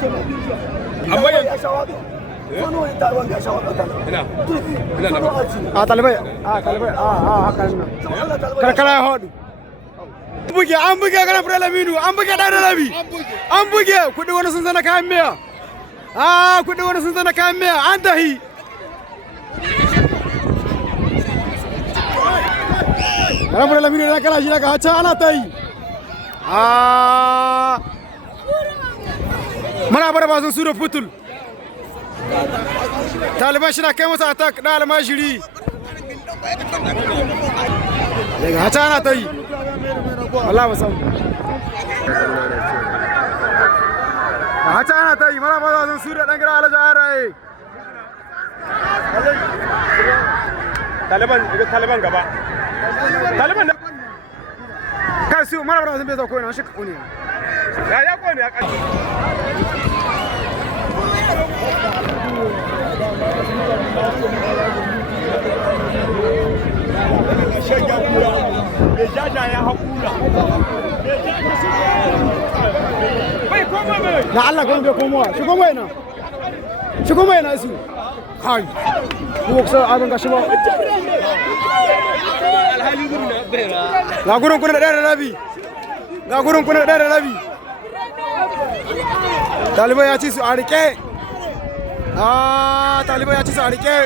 amma yanzu talibai haka nan karkara ya haɗu an buge ganin fura laminu an buge ɗan rabi an buge kuɗi wani sun zana kayan miya kuɗi wani sun zana kayan miya an tahi ganin fura laminu na kala shi daga hacca ana ta yi muna bar bazin su da futul taliban shi na kai masa attack na almashiri daga hacca ana ta yi Allah ba san hacca ana ta yi muna bar bazin su da ɗan gira alaja araye taliban gaba taliban kai su muna bar bazin bai zauko yana shi kone ya kone ya kaji na Allah ko bai komowa shi kuma yana su kai ko sai abin gashi ba alhali gurin na bera ga gurin kuna da rabi ga gurin kuna da rabi talibai ya ci su a rike talibai ya ci su a rike